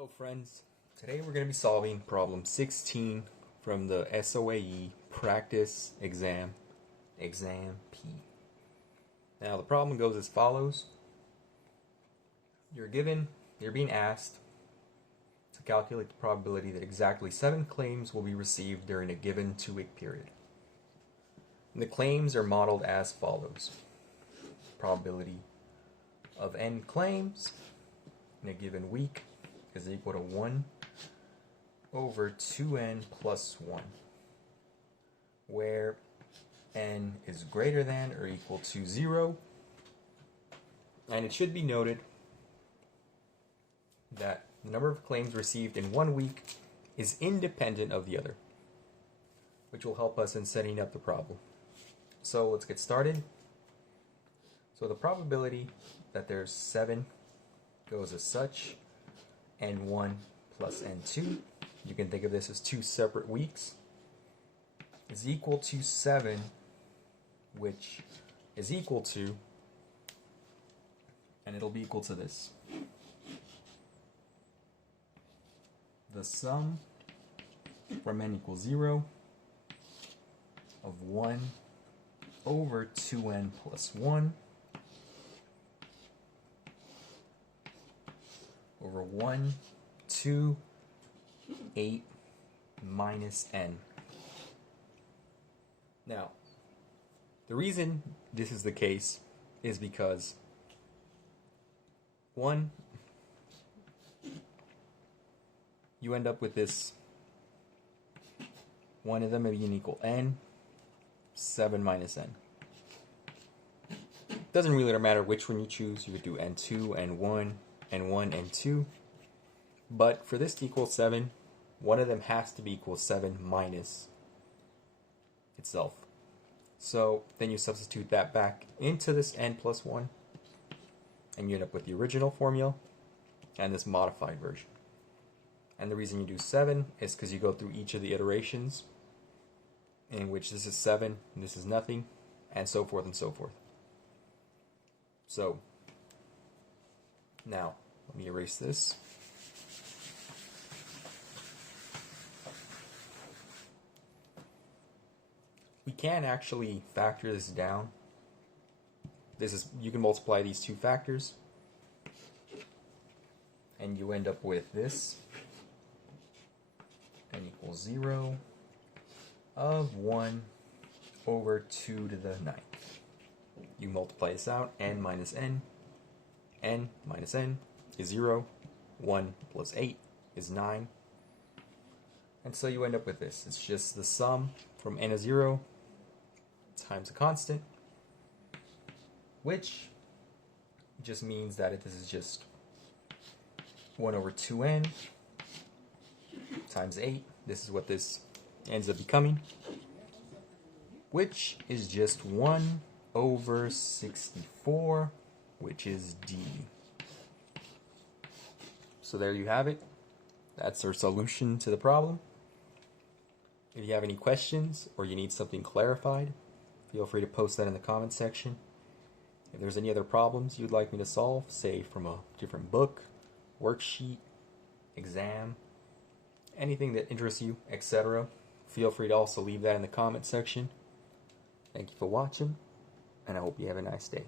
Hello friends, today we're going to be solving problem 16 from the SOA Practice Exam P. Now the problem goes as follows. You're being asked to calculate the probability that exactly 7 claims will be received during a given 2-week period. And the claims are modeled as follows. Probability of n claims in a given week is equal to 1 over 2n plus 1, where n is greater than or equal to 0. And it should be noted that the number of claims received in 1 week is independent of the other, which will help us in setting up the problem. So let's get started. So the probability that there's 7 goes as such: n1 plus n2, you can think of this as 2 separate weeks, is equal to 7, which is equal to, and it'll be equal to this: the sum from n equals 0 of 1 over 2n plus 1 over 1, 2, 8 minus n. Now, the reason this is the case is because 1, you end up with this, one of them being equal n, 7 minus n. Doesn't really matter which one you choose. You could do n2, n1, n1, n2. But for this to equal 7, one of them has to be equal 7 minus itself. So then you substitute that back into this n plus 1, and you end up with the original formula and this modified version. And the reason you do 7 is because you go through each of the iterations in which this is 7, and this is nothing, and so forth and so forth. So now let me erase this. We can actually factor this down. You can multiply these two factors, and you end up with this: n equals 0 of 1 over 2 to the 9th. You multiply this out: n minus n minus n is 0, 1 plus 8 is 9, and so you end up with this. It's just the sum from n is 0 times a constant, which just means that this is just 1 over 2n times 8. This is what this ends up becoming, which is just 1 over 64, which is D. So there you have it. That's our solution to the problem. If you have any questions or you need something clarified, feel free to post that in the comment section. If there's any other problems you'd like me to solve, say from a different book, worksheet, exam, anything that interests you, etc., feel free to also leave that in the comment section. Thank you for watching, and I hope you have a nice day.